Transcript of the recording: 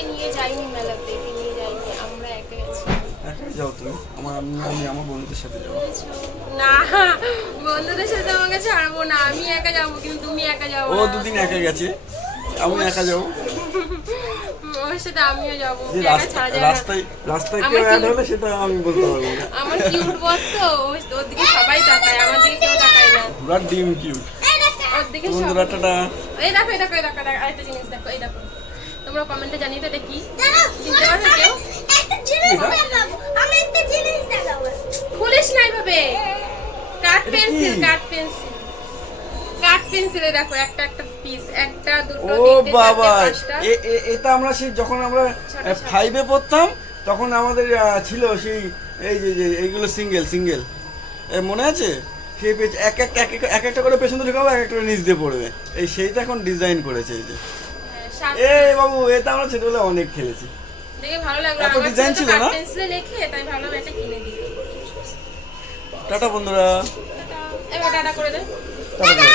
একে নিয়ে যাইনি মেলাতে, একে নিয়ে যাইনি, আমরা একা গেছি। একা যাও তুমি, আমি আমার বন্ধুদের সাথে যাবো। না, বন্ধুদের সাথে আমাকে ছাড়বো না, আমি একা যাবো, কিন্তু তুমি একা যাবো ও না। দুদিন একা গেছে, আমি একা যাবো। ওর সাথে আমিও যাবো, যে একা ছাড়া যায় না। রাস্তায় কেউ অ্যাড হলে সেটা আমি বলতে পারবো না। আমার কিউট বর তো, ওর দিকে সবাই তাকায়, আমার দিকে কেউ তাকায় না। পুরা ডিম কিউট। ওর দিকে বন্ধুরা টাটা। এই দেখো, এই দেখো, এই দেখো, আরেকটা জিনিস দেখো, এই দেখো। তোমরা কমেন্টে জানিয়ে তো এটা কি, চিনতে পারছো কেউ? খুলিস না এইভাবে। কাঠ পেন্সিল, কাঠ পেন্সিল, কাঠ পেন্সিলে দেখো একটা একটা পিস, একটা দুটো ও তিনটে বাবা, চারটে পাঁচটা। এটা আমরা সেই যখন আমরা 5-এ পড়তাম তখন আমাদের ছিল সেই এই যে এইগুলো সিঙ্গেল মনে আছে? সেই পেজ এক একটা করে পেছন দিকে হবে, এক একটা করে নিচ দিয়ে পড়বে। এই সেইটা এখন ডিজাইন করেছে এই যে। এই বাবু, এটা আমরা ছোটবেলায় অনেক খেলেছি। দেখে ভালো লাগলো, এত আমার ডিজাইন ছিল কাঠ না? পেন্সিলে লেখে, তাই ভাবলাম এটা কিনে দিই। টাটা বন্ধুরা। এবার টাটা করে দে। টাটা।